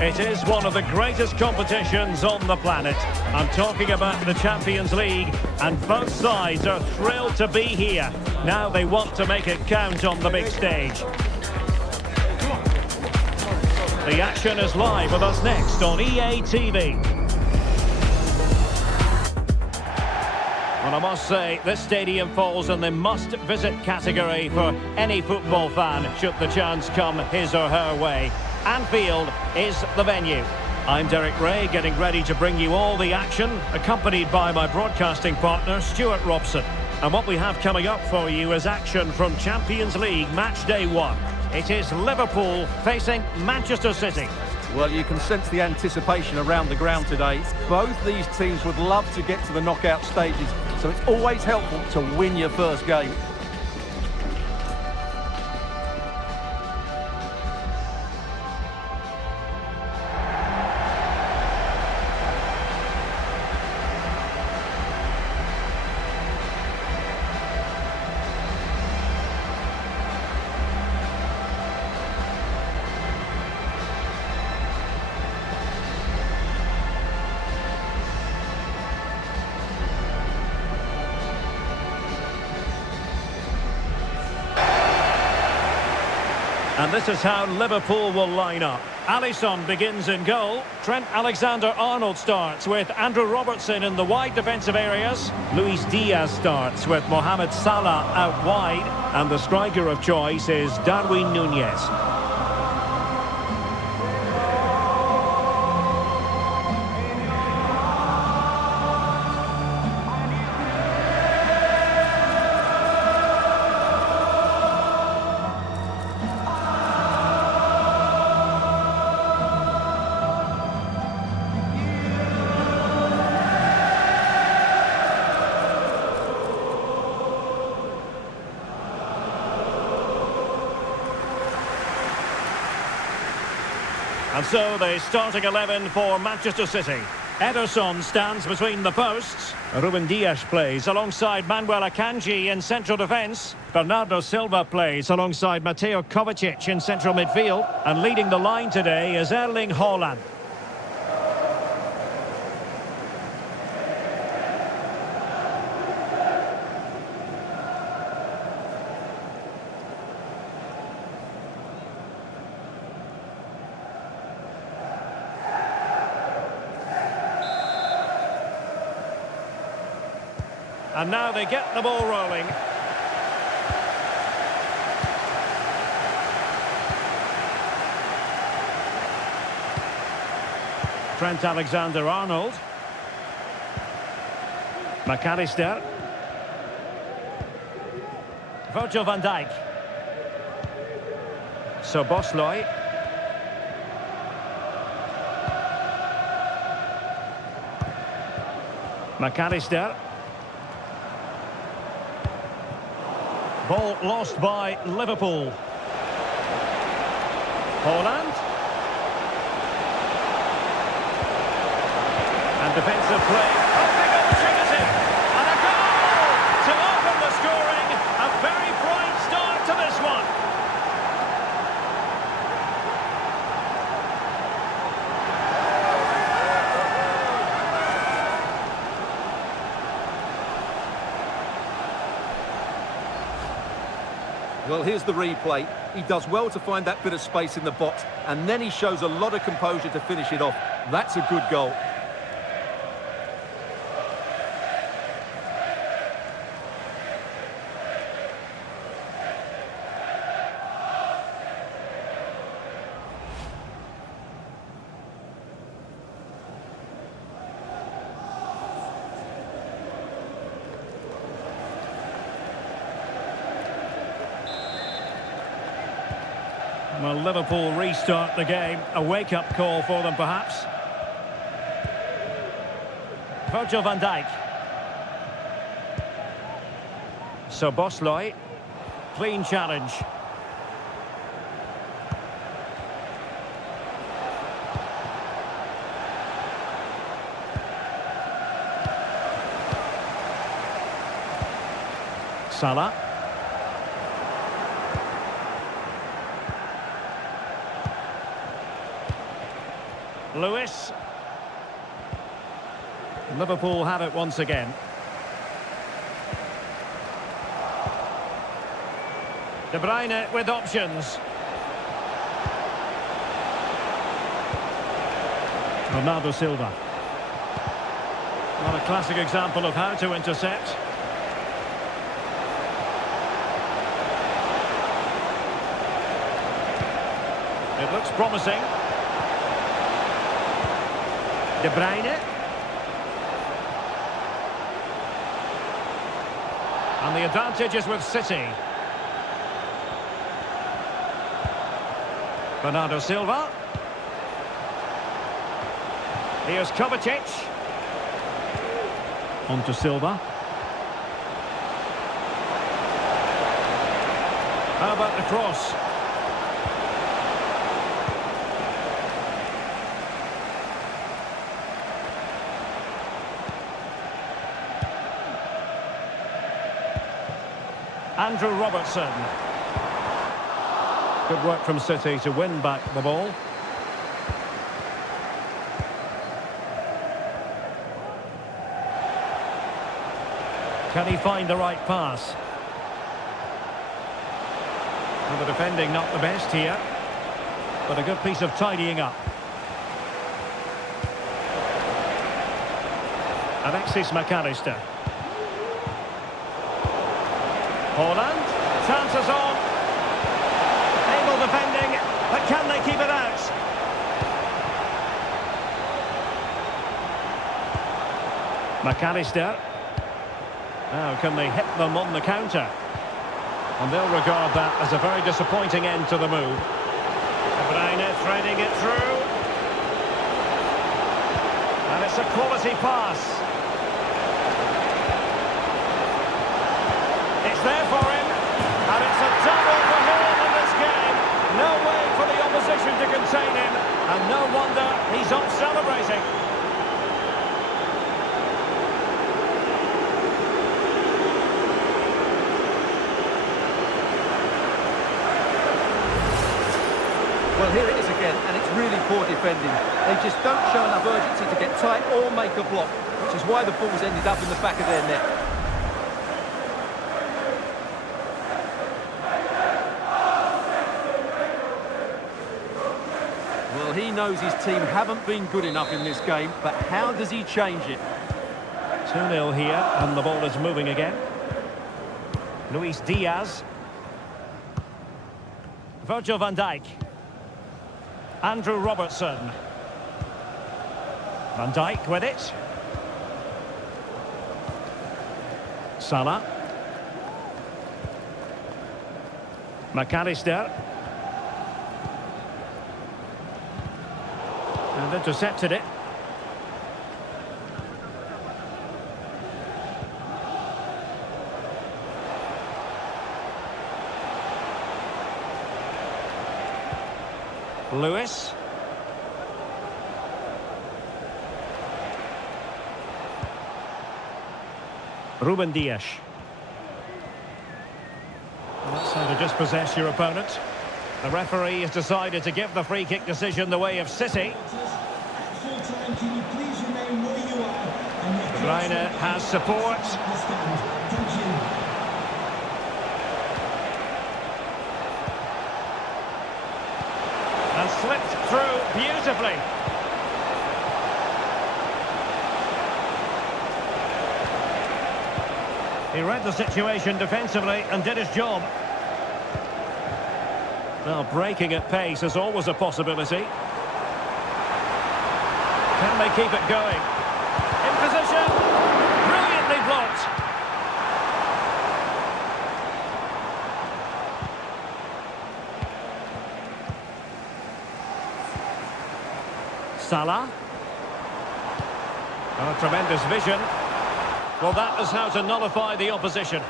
It is one of the greatest competitions on the planet. I'm talking about the Champions League, and both sides are thrilled to be here. Now they want to make it count on the big stage. The action is live with us next on EA TV. Well, I must say, this stadium falls in the must-visit category for any football fan, should the chance come his or her way. Anfield is the venue. I'm Derek Ray, getting ready to bring you all the action, accompanied by my broadcasting partner, Stuart Robson. And what we have coming up for you is action from Champions League Match Day 1. It is Liverpool facing Manchester City. Well, you can sense the anticipation around the ground today. Both these teams would love to get to the knockout stages, so it's always helpful to win your first game. And this is how Liverpool will line up. Alisson begins in goal. Trent Alexander-Arnold starts with Andrew Robertson in the wide defensive areas. Luis Diaz starts with Mohamed Salah out wide. And the striker of choice is Darwin Núñez. And so the starting 11 for Manchester City. Ederson stands between the posts. Ruben Dias plays alongside Manuel Akanji in central defence. Bernardo Silva plays alongside Mateo Kovacic in central midfield. And leading the line today is Erling Haaland. And now they get the ball rolling. Trent Alexander-Arnold. McAllister. Virgil van Dijk. Szoboszlai. McAllister. Ball lost by Liverpool. Haaland. And defensive play. Oh, big opportunity! And a goal to open the scoring. A very bright start to this one. Well, here's the replay. He does well to find that bit of space in the box, and then he shows a lot of composure to finish it off. That's a good goal. Well, Liverpool restart the game. A wake-up call for them, perhaps. Virgil van Dijk. Szoboszlai. Clean challenge. Salah. Lewis. Liverpool have it once again. De Bruyne with options. Bernardo Silva. Not a classic example of how to intercept. It looks promising. De Bruyne. And the advantage is with City. Bernardo Silva. Here's Kovacic. On to Silva. How about the cross? Andrew Robertson. Good work from City to win back the ball. Can he find the right pass? Well, the defending not the best here, but a good piece of tidying up. Alexis McAllister. Haaland, chances on. Able defending, but can they keep it out? McAllister. Now, can they hit them on the counter? And they'll regard that as a very disappointing end to the move. De Bruyne threading it through. And it's a quality pass. It's there for him. And it's a double for him in this game. No way for the opposition to contain him. And no wonder he's off celebrating. Well, here it is again, and it's really poor defending. They just don't show enough urgency to get tight or make a block, which is why the ball's ended up in the back of their net. Well, he knows his team haven't been good enough in this game, but how does he change it? 2-0 here, and the ball is moving again. Luis Diaz. Virgil van Dijk. Andrew Robertson. Van Dijk with it. Salah. McAllister. And intercepted it. Lewis. Ruben Dias. That's how to just possess your opponent. The referee has decided to give the free kick decision the way of City. De Bruyne has support. And slipped through beautifully. He read the situation defensively and did his job. Well, breaking at pace is always a possibility. Can they keep it going? In position. Brilliantly blocked. Salah. Oh, tremendous vision. Well, that is how to nullify the opposition.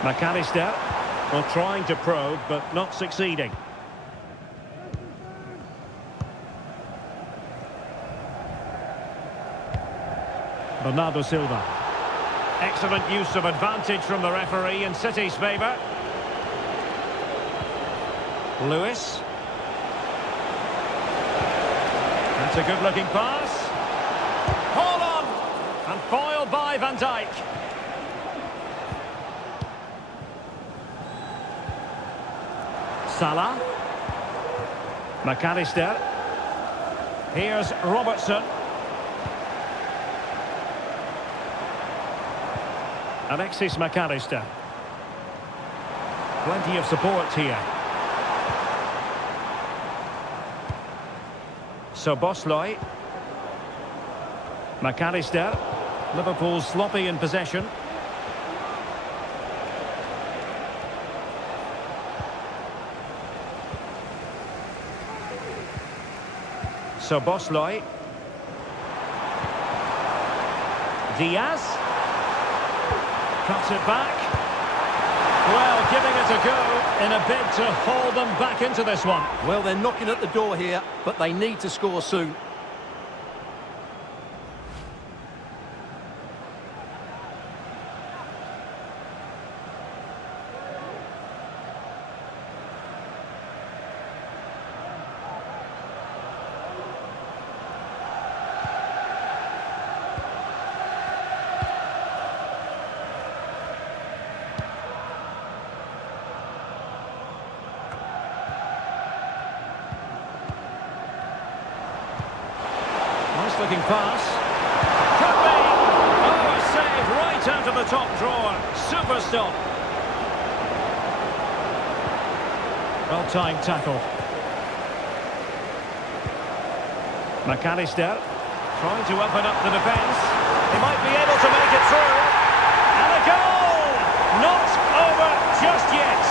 McAllister. Well, trying to probe, but not succeeding. Bernardo Silva. Excellent use of advantage from the referee in City's favour. Lewis. That's a good-looking pass. Haaland! And foiled by Van Dijk. Salah. McAllister. Here's Robertson. Alexis McAllister. Plenty of support here. So Bosley. McAllister. Liverpool sloppy in possession. So Bosley. Diaz. Cuts it back. Well, giving it a go in a bid to haul them back into this one. Well, they're knocking at the door here, but they need to score soon. Nice looking pass. Could be! Oh, a save right out of the top drawer. Super stop. Well-timed tackle. McAllister trying to open up the defence. He might be able to make it through. And a goal! Not over just yet.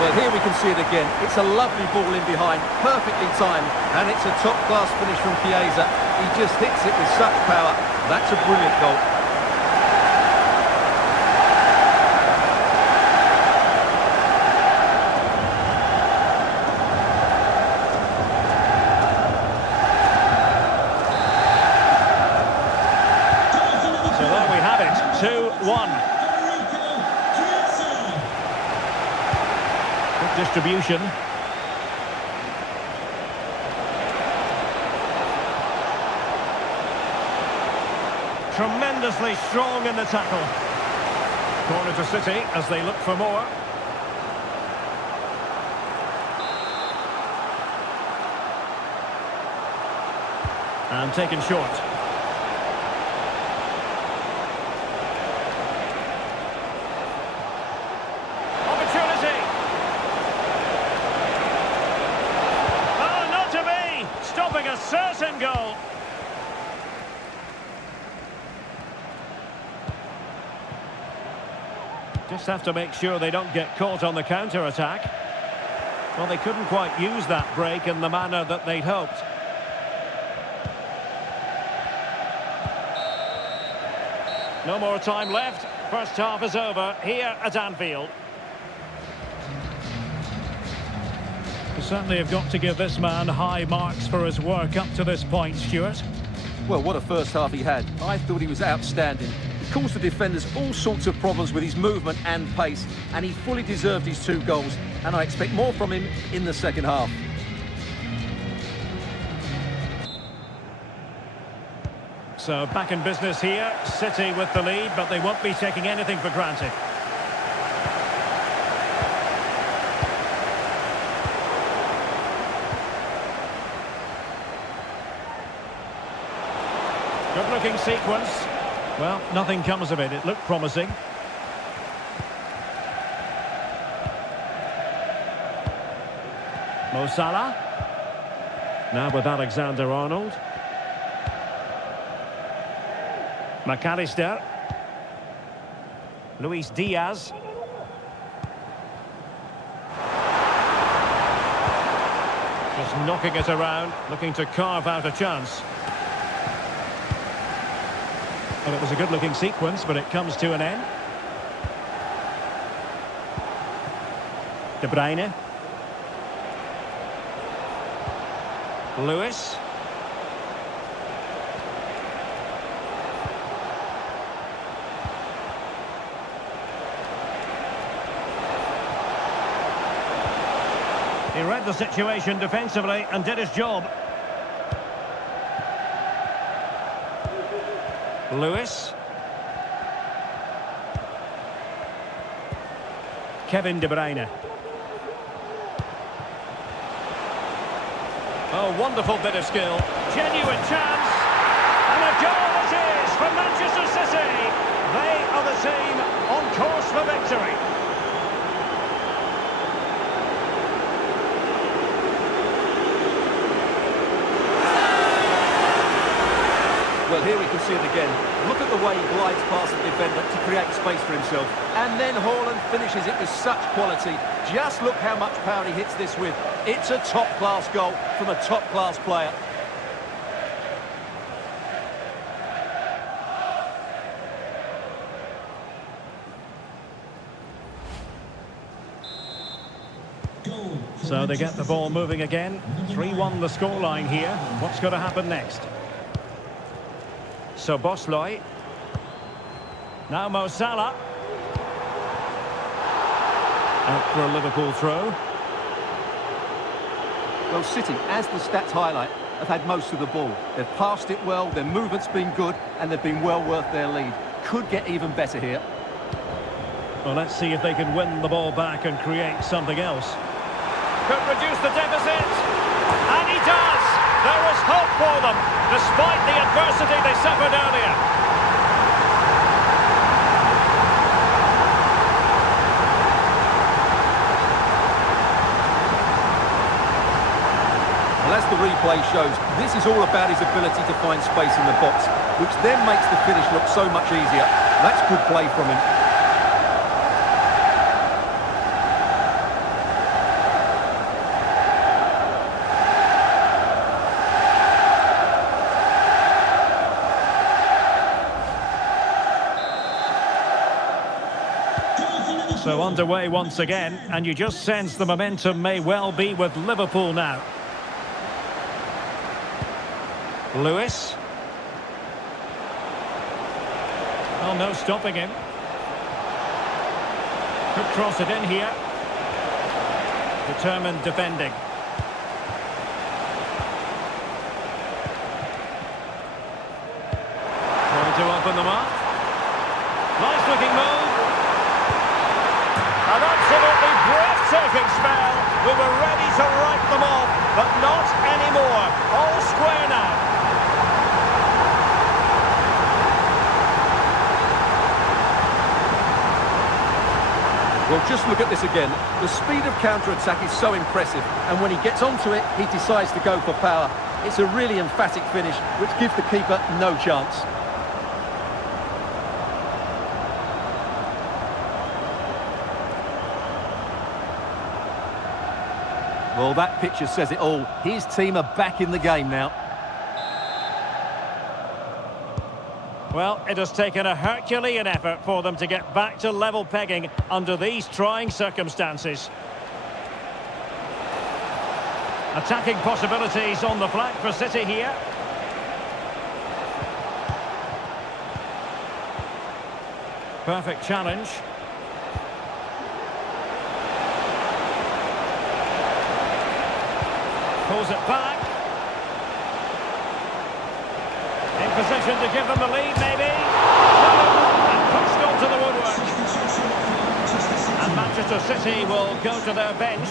Well, here we can see it again. It's a lovely ball in behind, perfectly timed, and it's a top-class finish from Chiesa. He just hits it with such power. That's a brilliant goal. So there we have it, 2-1. Distribution. Tremendously strong in the tackle. Corner to City as they look for more. And taken short. Stopping a certain goal. Just have to make sure they don't get caught on the counter-attack. Well, they couldn't quite use that break in the manner that they'd hoped. No more time left. First half is over here at Anfield. Certainly have got to give this man high marks for his work up to this point, Stuart. Well, what a first half he had. I thought he was outstanding. He caused the defenders all sorts of problems with his movement and pace, and he fully deserved his 2 goals, and I expect more from him in the second half. So back in business here, City with the lead, but they won't be taking anything for granted. Good-looking sequence. Well, nothing comes of it. It looked promising. Mo Salah. Now with Alexander-Arnold. McAllister. Luis Diaz. Just knocking it around, looking to carve out a chance. Well, it was a good-looking sequence, but it comes to an end. De Bruyne. Lewis. He read the situation defensively and did his job. Lewis. Kevin De Bruyne. Oh, wonderful bit of skill. Genuine chance. And a goal it is for Manchester City. They are the team on course for victory. Well, here we can see it again. Look at the way he glides past the defender to create space for himself. And then Haaland finishes it with such quality. Just look how much power he hits this with. It's a top-class goal from a top-class player. So they get the ball moving again. 3-1 the scoreline here. What's going to happen next? So Bosloy. Now Mo Salah. Out for a Liverpool throw. Well, City, as the stats highlight, have had most of the ball. They've passed it well, their movement's been good, and they've been well worth their lead. Could get even better here. Well, let's see if they can win the ball back and create something else. Could reduce the deficit. And he does! There is hope for them, despite the adversity they suffered earlier. Well, as the replay shows, this is all about his ability to find space in the box, which then makes the finish look so much easier. That's good play from him. So underway once again, and you just sense the momentum may well be with Liverpool now. Lewis. Oh, no stopping him. Could cross it in here. Determined defending. Trying to open them up. Nice looking move. An absolutely breathtaking spell. We were ready to write them off, but not anymore. All square now. Well, just look at this again. The speed of counter-attack is so impressive, and when he gets onto it, he decides to go for power. It's a really emphatic finish, which gives the keeper no chance. Well, that picture says it all. His team are back in the game now. Well, it has taken a Herculean effort for them to get back to level pegging under these trying circumstances. Attacking possibilities on the flank for City here. Perfect challenge. Pulls it back. In position to give them the lead, maybe. And pushed onto the woodwork. And Manchester City will go to their bench.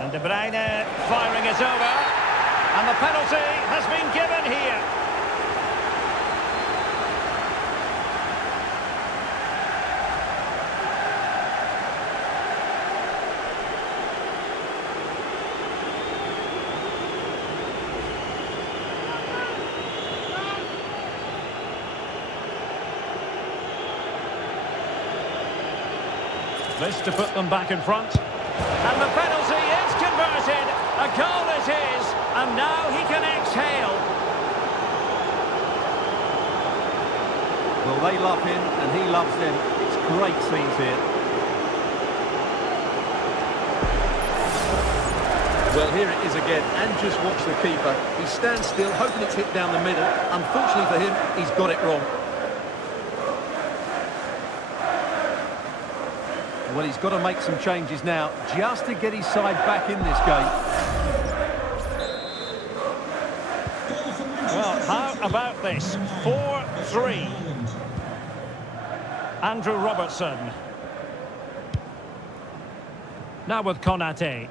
And De Bruyne firing is over. And the penalty has been given here. This to put them back in front. And the penalty is converted. A goal it is. And now he can exhale. Well, they love him and he loves them. It's great scenes here. Well, here it is again, and just watch the keeper. He stands still, hoping it's hit down the middle. Unfortunately for him, he's got it wrong. Well, he's got to make some changes now, just to get his side back in this game. Well, how about this? 4-3. Andrew Robertson. Now with Konate.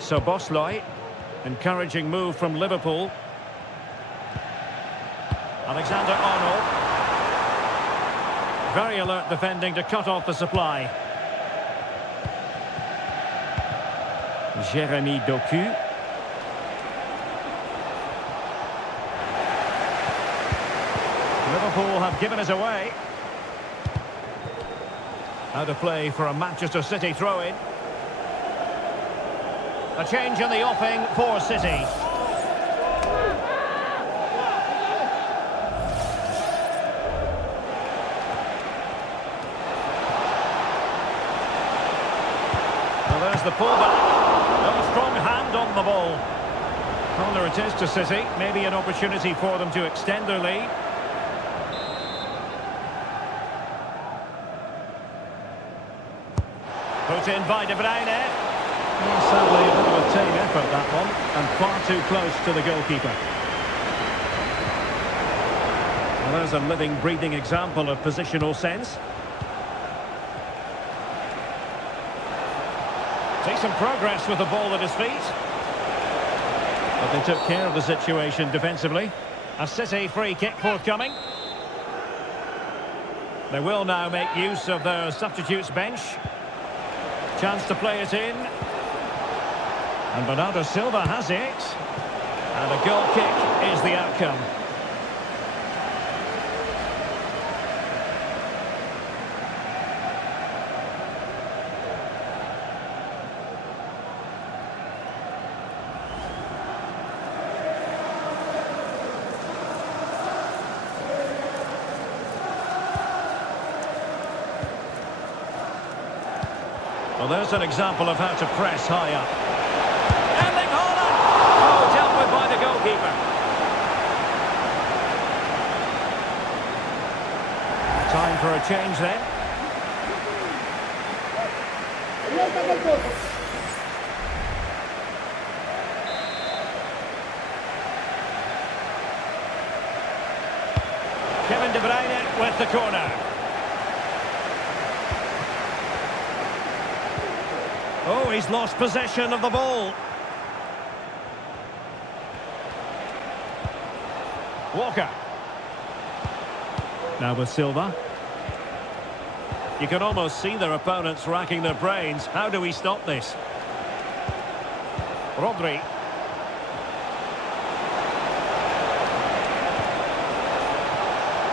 So Bosley, encouraging move from Liverpool. Alexander-Arnold. Very alert defending to cut off the supply. Jeremy Doku. Liverpool have given us away. Out of play for a Manchester City throw-in. A change in the offing for City. Well, there's the pullback. A strong hand on the ball. Corner it is to City. Maybe an opportunity for them to extend their lead. Put in by De Bruyne. Well, sadly, a bit of a tame effort, that one, and far too close to the goalkeeper. Well, there's a living, breathing example of positional sense. Decent progress with the ball at his feet. But they took care of the situation defensively. A City free kick forthcoming. They will now make use of their substitutes bench. Chance to play it in. And Bernardo Silva has it. And a goal kick is the outcome. Well, there's an example of how to press high up. Erling Haaland! Oh, dealt with by the goalkeeper. Time for a change then. Kevin De Bruyne with the corner. Oh, he's lost possession of the ball. Walker. Now with Silva. You can almost see their opponents racking their brains. How do we stop this? Rodri.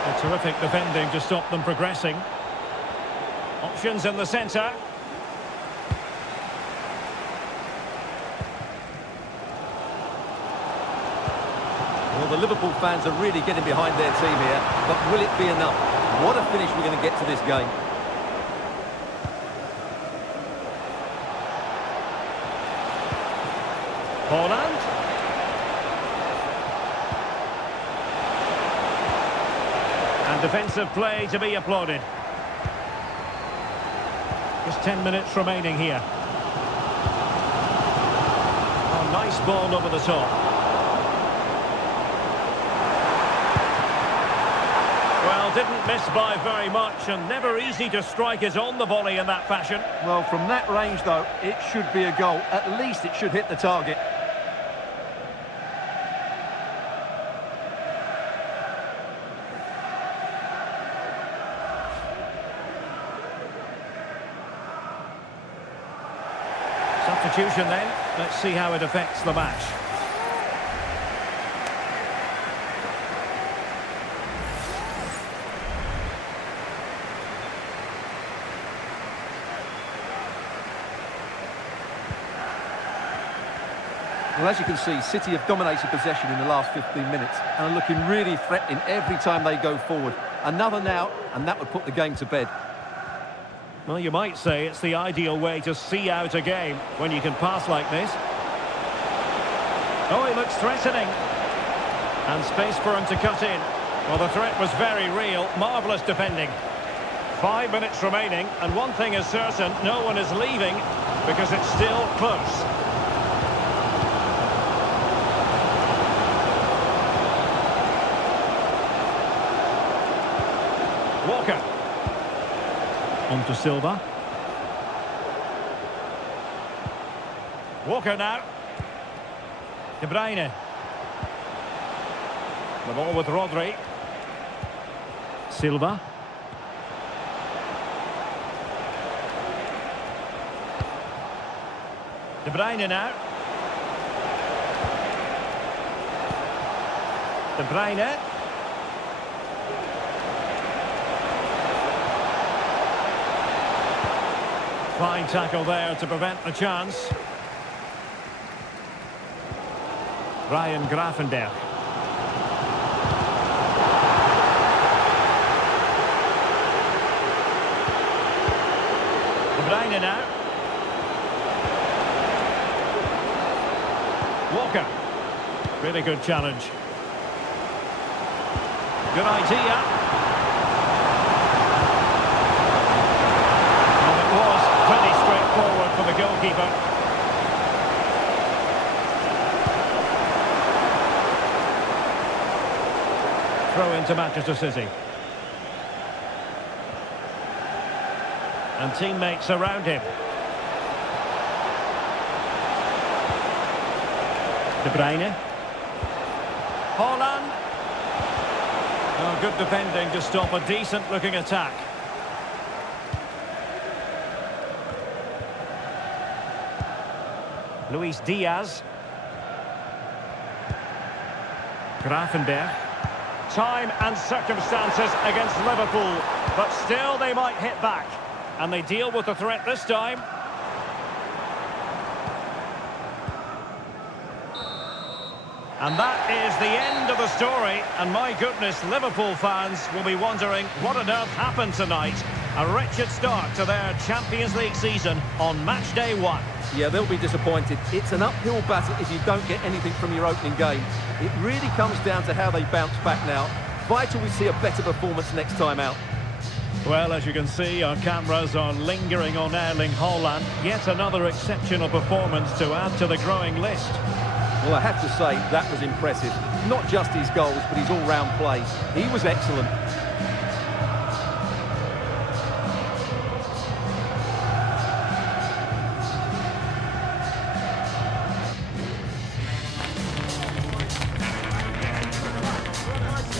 A terrific defending to stop them progressing. Options in the centre. Well, the Liverpool fans are really getting behind their team here, but will it be enough? What a finish we're going to get to this game. Haaland. And defensive play to be applauded. Just 10 minutes remaining here. Oh, nice ball over the top. Well, didn't miss by very much, and never easy to strike it on the volley in that fashion. Well, from that range, though, it should be a goal. At least it should hit the target. Substitution then. Let's see how it affects the match. Well, as you can see, City have dominated possession in the last 15 minutes and are looking really threatening every time they go forward. Another now, and that would put the game to bed. Well, you might say it's the ideal way to see out a game when you can pass like this. Oh, he looks threatening. And space for him to cut in. Well, the threat was very real. Marvellous defending. 5 minutes remaining, and one thing is certain, no one is leaving because it's still close. Walker. On to Silva. Walker now. De Bruyne. The ball with Rodri. Silva. De Bruyne now. De Bruyne. Fine tackle there to prevent the chance. Ryan Gravenberch. De Bruyne now. Walker. Really good challenge. Good idea. And it was pretty straightforward for the goalkeeper. Throw into Manchester City. And teammates around him. De Bruyne. Haaland. Oh, good defending to stop a decent-looking attack. Luis Diaz. Gravenberch. Time and circumstances against Liverpool, but still they might hit back. And they deal with the threat this time. And that is the end of the story. And my goodness, Liverpool fans will be wondering what on earth happened tonight. A wretched start to their Champions League season on match day 1. Yeah, they'll be disappointed. It's an uphill battle if you don't get anything from your opening game. It really comes down to how they bounce back now. Vital we see a better performance next time out. Well, as you can see, our cameras are lingering on Erling Haaland. Yet another exceptional performance to add to the growing list. Well, I have to say, that was impressive. Not just his goals, but his all-round play. He was excellent.